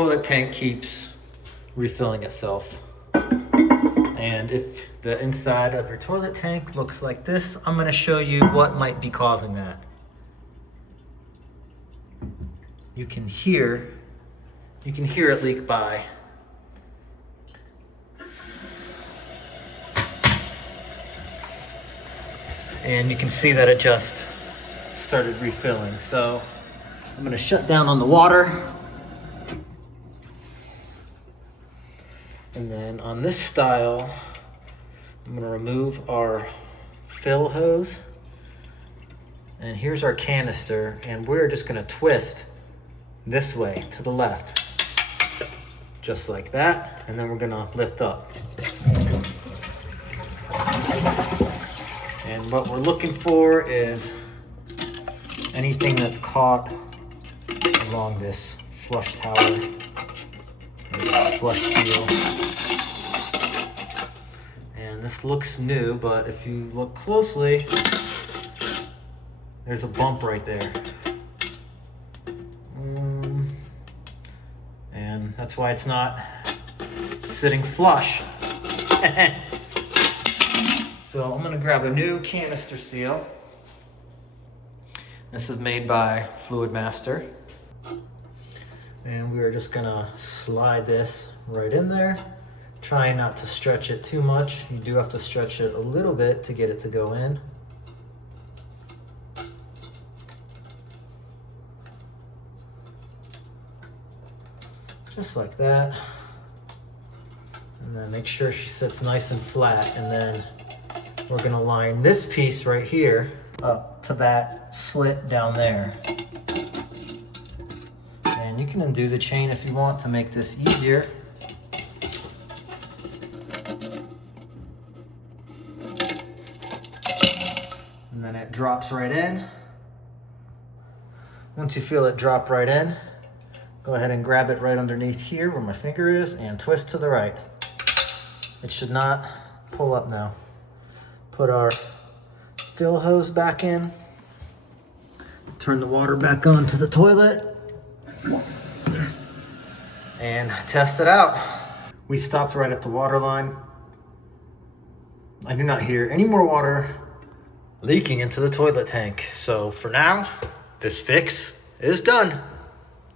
toilet tank keeps refilling itself. And if the inside of your toilet tank looks like this, I'm going to show you what might be causing that. You can hear it leak by. And you can see that it just started refilling. So I'm going to shut down on the water. And then on this style, I'm going to remove our fill hose. And here's our canister, and we're just going to twist this way to the left. Just like that, and then we're going to lift up. And what we're looking for is anything that's caught along this flush tower. Flush seal. And this looks new, but if you look closely, there's a bump right there. And that's why it's not sitting flush. So I'm gonna grab a new canister seal. This is made by Fluid Master. And we are just gonna slide this right in there. Try not to stretch it too much. You do have to stretch it a little bit to get it to go in. Just like that. And then make sure she sits nice and flat. And then we're gonna line this piece right here up to that slit down there. And you can undo the chain if you want to make this easier. And then it drops right in. Once you feel it drop right in, go ahead and grab it right underneath here where my finger is and twist to the right. It should not pull up now. Put our fill hose back in. Turn the water back on to the toilet. And test it out. We stopped right at the water line. I do not hear any more water leaking into the toilet tank. So for now, this fix is done.